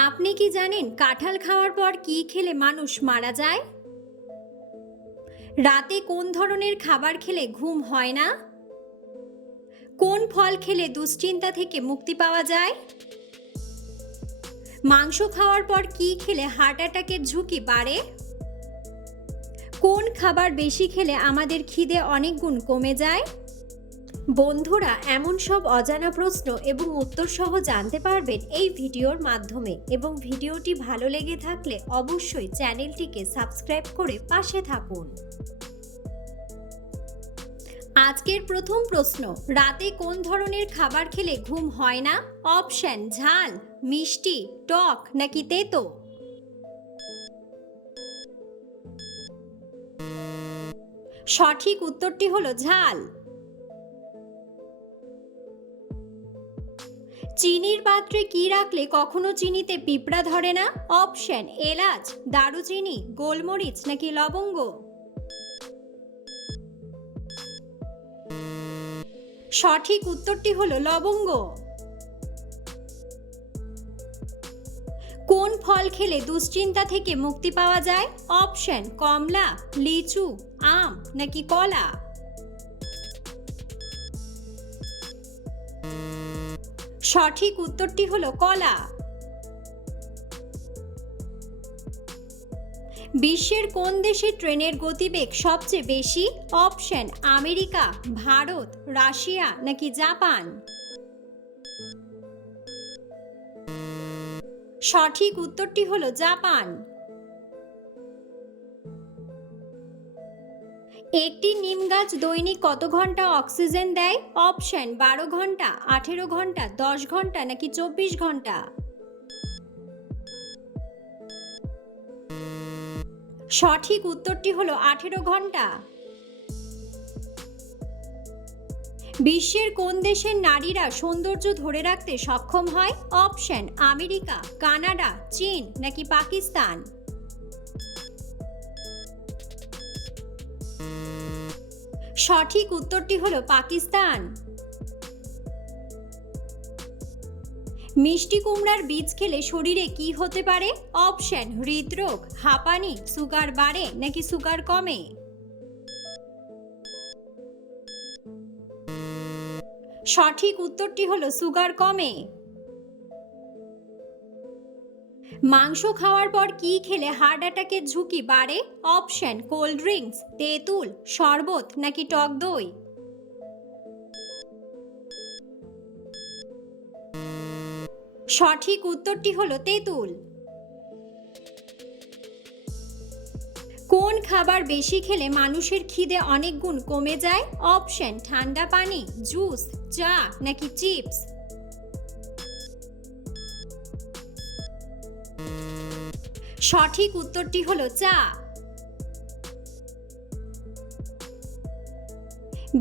আপনি কি জানেন কাঁঠাল খাওয়ার পর কি খেলে মানুষ মারা যায়? রাতে কোন ধরনের খাবার খেলে ঘুম হয় না? কোন ফল খেলে দুশ্চিন্তা থেকে মুক্তি পাওয়া যায়? মাংস খাওয়ার পর কি খেলে হার্ট অ্যাটাকের ঝুঁকি বাড়ে? কোন খাবার বেশি খেলে আমাদের খিদে অনেক গুণ কমে যায়? বন্ধুরা, এমন সব অজানা প্রশ্ন এবং উত্তর সহ জানতে পারবেন এই ভিডিওর মাধ্যমে, এবং ভিডিওটি ভালো লেগে থাকলে অবশ্যই চ্যানেলটিকে সাবস্ক্রাইব করে পাশে থাকুন। আজকের প্রথম প্রশ্ন, রাতে কোন ধরনের খাবার খেলে ঘুম হয় না? অপশন: ঝাল, মিষ্টি, টক নাকি তেতো? সঠিক উত্তরটি হলো ঝাল। চিনির পাত্রে কি রাখলে কখনো চিনিতে পিঁপড়া ধরে না? অপশন: এলাচ, দারুচিনি, গোলমরিচ নাকি লবঙ্গ? সঠিক উত্তরটি হলো লবঙ্গ। কোন ফল খেলে দুশ্চিন্তা থেকে মুক্তি পাওয়া যায়? অপশন: কমলা, লিচু, আম নাকি কলা? সঠিক উত্তরটি হলো কলা। বিশ্বের কোন দেশে ট্রেনের গতিবেগ সবচেয়ে বেশি? অপশন: আমেরিকা, ভারত, রাশিয়া নাকি জাপান? সঠিক উত্তরটি হলো জাপান। একটি নিম গাছ দৈনিক কত ঘন্টা অক্সিজেন দেয়? অপশন: 12 ঘন্টা, 18 ঘন্টা, 10 ঘন্টা নাকি 24 ঘন্টা? সঠিক উত্তরটি হলো 18 ঘন্টা। বিশ্বের কোন দেশের নারীরা সৌন্দর্য ধরে রাখতে সক্ষম হয়? অপশন: আমেরিকা, কানাডা, চীন নাকি পাকিস্তান? সঠিক উত্তরটি হলো পাকিস্তান। মিষ্টি কুমড়ার বীজ খেলে শরীরে কি হতে পারে? অপশন: হৃদরোগ, হাঁপানি, সুগার বাড়ে নাকি সুগার কমে? সঠিক উত্তরটি হলো সুগার কমে। মাংস খাওয়ার পর কি খেলে হার্ট অ্যাটাকের ঝুঁকি বাড়ে? অপশন: কোল্ড ড্রিঙ্কস, তেঁতুল, শরবত নাকি টক দই? সঠিক উত্তরটি হলো তেঁতুল। কোন খাবার বেশি খেলে মানুষের খিদে অনেক গুণ কমে যায়? অপশন: ঠান্ডা পানি, জুস, চা নাকি চিপস? সঠিক উত্তরটি হলো চা।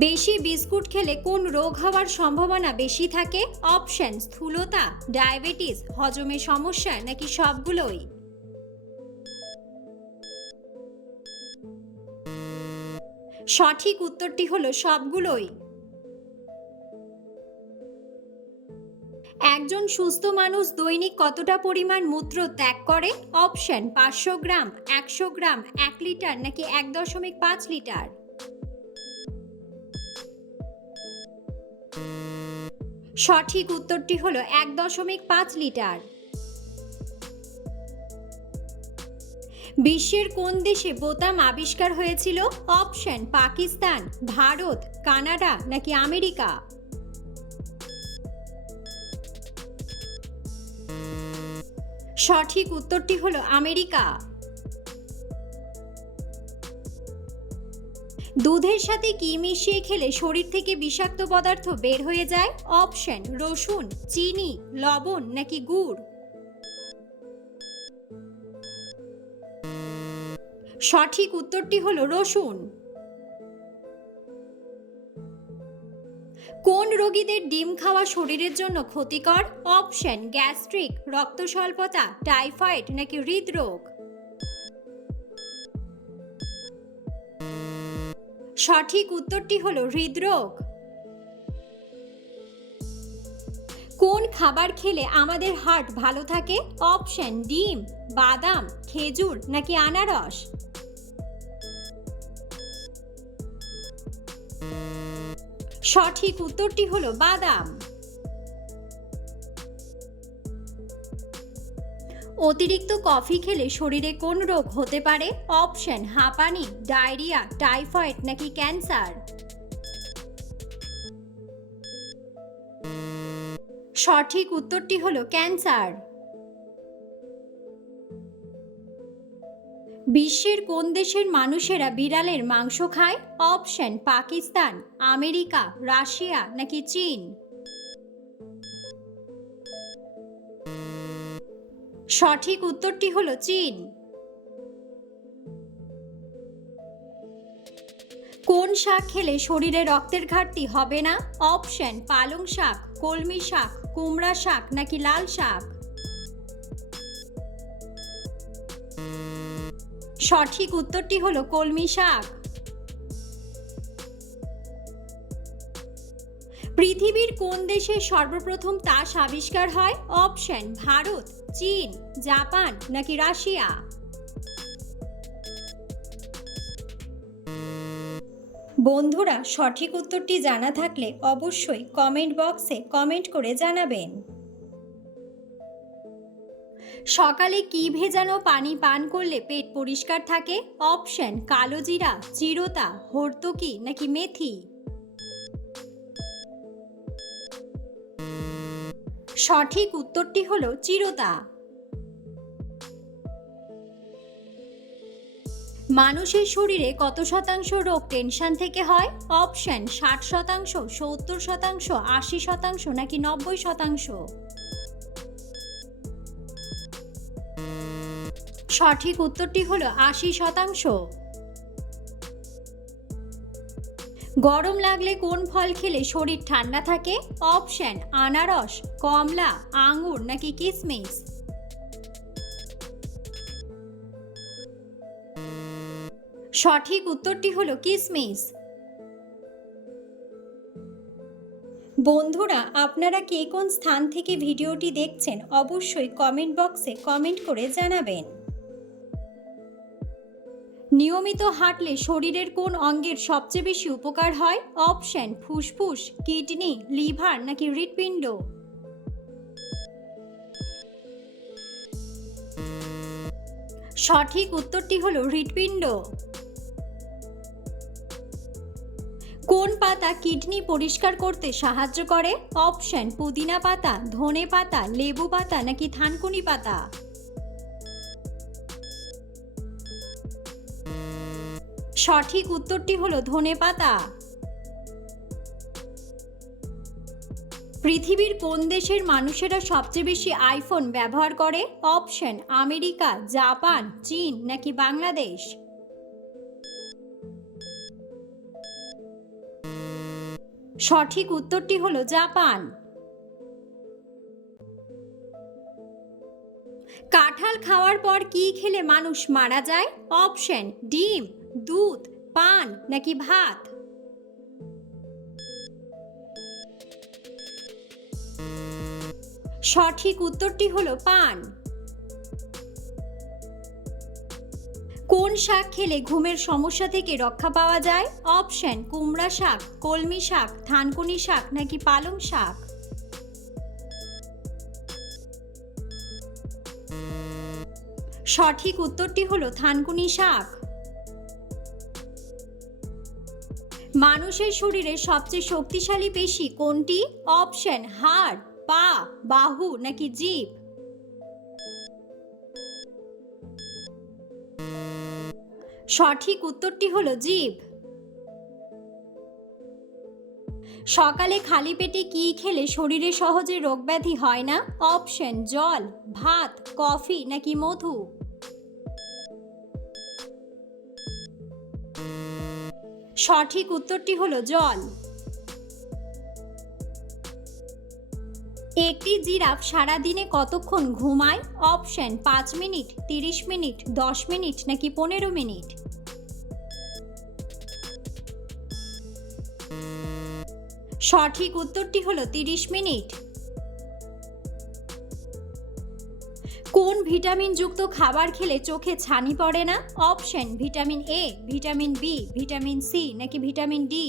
বেশি বিস্কুট খেলে কোন রোগ হওয়ার সম্ভাবনা বেশি থাকে? অপশন: স্থূলতা, ডায়াবেটিস, হজমের সমস্যা নাকি সবগুলোই? সঠিক উত্তরটি হলো সবগুলোই। একজন সুস্থ মানুষ দৈনিক কতটা পরিমাণ মূত্র ত্যাগ করে? অপশন: 500 গ্রাম, 100 গ্রাম, 1 লিটার নাকি 1.5 লিটার? সঠিক উত্তরটি হলো 1.5 লিটার। বিশ্বের কোন দেশে বোতাম আবিষ্কার হয়েছিল? অপশন: পাকিস্তান, ভারত, কানাডা নাকি আমেরিকা? সঠিক উত্তরটি হলো আমেরিকা। দুধের সাথে কি মিশিয়ে খেলে শরীর থেকে বিষাক্ত পদার্থ বের হয়ে যায়? অপশন: রসুন, চিনি, লবণ নাকি গুড়? সঠিক উত্তরটি হলো রসুন। কোন রোগীদের ডিম খাওয়া শরীরের জন্য ক্ষতিকর? অপশন: গ্যাস্ট্রিক, রক্ত স্বল্পতা, টাইফয়েড নাকি হৃদরোগ? সঠিক উত্তরটি হলো হৃদরোগ। কোন খাবার খেলে আমাদের হার্ট ভালো থাকে? অপশন ডিম, বাদাম, খেজুর নাকি আনারস? সঠিক উত্তরটি হলো বাদাম। অতিরিক্ত কফি খেলে শরীরে কোন রোগ হতে পারে? অপশন হাঁপানি, ডায়রিয়া, টাইফয়েড নাকি ক্যান্সার? সঠিক উত্তরটি হলো ক্যান্সার। বিশ্বের কোন দেশের মানুষেরা বিড়ালের মাংস খায়? অপশন পাকিস্তান, আমেরিকা, রাশিয়া নাকি চীন? সঠিক উত্তরটি হলো চীন। কোন শাক খেলে শরীরে রক্তের ঘাটতি হবে না? অপশন পালং শাক, কলমি শাক, কুমড়া শাক নাকি লাল শাক? সঠিক উত্তরটি হলো কলমি শাক। পৃথিবীর কোন দেশে সর্বপ্রথম তাস আবিষ্কার হয়? অপশন ভারত, চীন, জাপান নাকি রাশিয়া? বন্ধুরা, সঠিক উত্তরটি জানা থাকলে অবশ্যই কমেন্ট বক্সে কমেন্ট করে জানাবেন। সকালে কি ভেজানো পানি পান করলে পেট পরিষ্কার থাকে? অপশন কালোজিরা, চিরতা, হর্তকি নাকি মেথি? সঠিক উত্তরটি হলো চিরতা। মানুষের শরীরে কত শতাংশ রোগ টেনশন থেকে হয়? অপশন 60%, 70%, 80% নাকি 90%? সঠিক উত্তরটি হলো 80%। গরম লাগলে কোন ফল খেলে শরীর ঠান্ডা থাকে? অপশন আনারস, কমলা, আঙ্গুর নাকি কিশমিশ? সঠিক উত্তরটি হলো কিশমিশ। বন্ধুরা, আপনারা কে কোন স্থান থেকে ভিডিওটি দেখছেন অবশ্যই কমেন্ট বক্সে কমেন্ট করে জানাবেন। নিয়মিত হাঁটলে শরীরের কোন অঙ্গের সবচেয়ে বেশি উপকার হয়? অপশন ফুসফুস, কিডনি, লিভার নাকি হৃৎপিণ্ড? সঠিক উত্তরটি হলো হৃৎপিণ্ড। কোন পাতা কিডনি পরিষ্কার করতে সাহায্য করে? অপশন পুদিনা পাতা, ধনে পাতা, লেবু পাতা নাকি থানকুনি পাতা? সঠিক উত্তরটি হলো ধনে পাতা। পৃথিবীর কোন দেশের মানুষেরা সবচেয়ে বেশি আইফোন ব্যবহার করে? অপশন আমেরিকা, জাপান, চীন নাকি বাংলাদেশ? সঠিক উত্তরটি হলো জাপান। কাঁঠাল খাওয়ার পর কি খেলে মানুষ মারা যায়? অপশন ডিম, দুধ, পান নাকি ভাত? সঠিক উত্তরটি হলো পান। কোন শাক খেলে ঘুমের সমস্যা থেকে রক্ষা পাওয়া যায়? অপশন কুমড়া শাক, কলমি শাক, থানকুনি শাক নাকি পালং শাক? সঠিক উত্তরটি হলো থানকুনি শাক। মানুষের শরীরে সবচেয়ে শক্তিশালী পেশি কোনটি? অপশন হাড়, পা, বাহু নাকি জিভ? সঠিক উত্তরটি হলো জিভ। সকালে খালি পেটে কি খেলে শরীরে সহজে রোগব্যাধি হয় না? অপশন জল, ভাত, কফি নাকি মধু? সঠিক উত্তরটি হলো জল। একটি জিরাফ সারাদিনে কতক্ষণ ঘুমায়? অপশন 5 মিনিট, 30 মিনিট, 10 মিনিট নাকি 15 মিনিট? সঠিক উত্তরটি হলো 30 মিনিট। কোন ভিটামিনযুক্ত খাবার খেলে চোখে ছানি পড়ে না? Option vitamin A, vitamin B, vitamin C নাকি ভিটামিন ডি?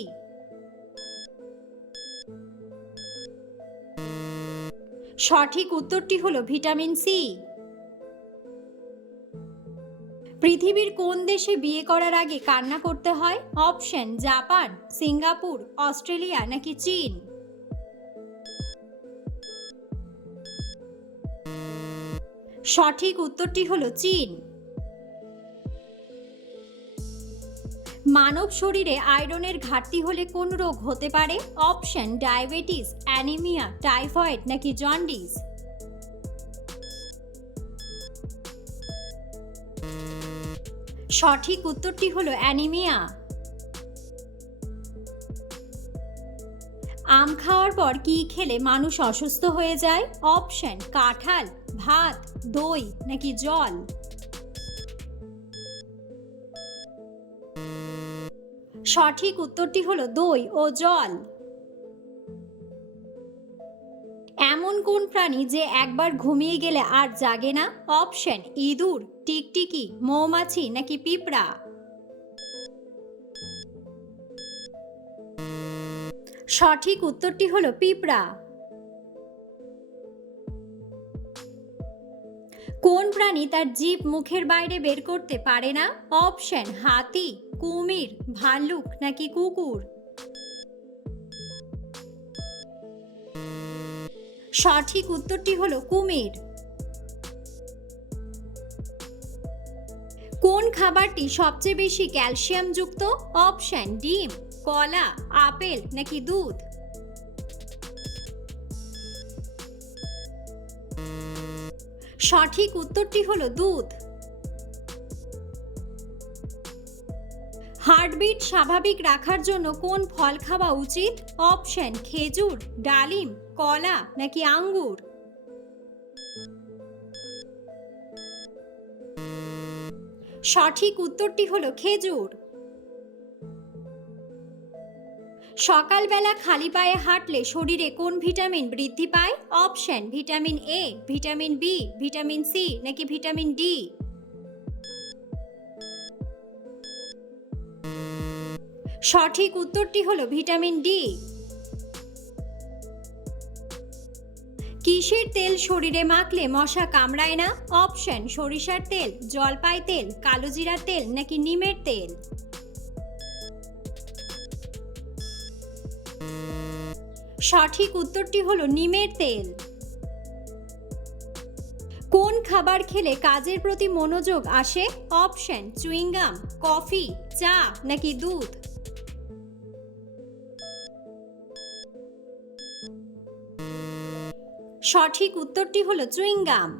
সঠিক উত্তরটি হলো ভিটামিন সি। পৃথিবীর কোন দেশে বিয়ে করার আগে কান্না করতে হয়? অপশন জাপান, সিঙ্গাপুর, অস্ট্রেলিয়া নাকি চীন? সঠিক উত্তরটি হলো চীন। মানব শরীরে আয়রনের ঘাটতি হলে কোন রোগ হতে পারে? অপশন ডায়াবেটিস, অ্যানিমিয়া, টাইফয়েড নাকি জন্ডিস? সঠিক উত্তরটি হলো অ্যানিমিয়া। আম খাওয়ার পর কি খেলে মানুষ অসুস্থ হয়ে যায়? অপশন কাঁঠাল, ভাত, দই নাকি জল? সঠিক উত্তরটি হলো দই ও জল। এমন কোন প্রাণী যে একবার ঘুমিয়ে গেলে আর জাগে না? অপশন ইঁদুর, টিকটিকি, মৌমাছি নাকি পিঁপড়া? সঠিক উত্তরটি হলো পিঁপড়া। কোন প্রাণী তার জিভ মুখের বাইরে বের করতে পারে না? অপশন হাতি, কুমির, ভাল্লুক নাকি কুকুর? সঠিক উত্তরটি হলো কুমির। কোন খাবারটি সবচেয়ে বেশি ক্যালসিয়াম যুক্ত? অপশন ডিম, কলা, আপেল নাকি দুধ? সঠিক উত্তরটি হলো দুধ। হার্টবিট স্বাভাবিক রাখার জন্য কোন ফল খাওয়া উচিত? অপশন খেজুর, ডালিম, কলা নাকি আঙ্গুর? সঠিক উত্তরটি হলো খেজুর। সকালবেলা খালি পায়ে হাঁটলে শরীরে কোন ভিটামিন বৃদ্ধি পায়? Option vitamin A, vitamin B, vitamin C নাকি ভিটামিন ডি? সঠিক উত্তরটি হলো ভিটামিন ডি। কিসের তেল শরীরে মাখলে মশা কামড়ায় না? অপশন সরিষার তেল, জলপাই তেল, কালোজিরার তেল নাকি নিমের তেল? সঠিক উত্তরটি হলো নিমের তেল। কোন খাবার খেলে কাজের প্রতি মনোযোগ আসে? অপশন চুইংগাম, কফি, চা নাকি দুধ? সঠিক উত্তরটি হলো চুইংগাম।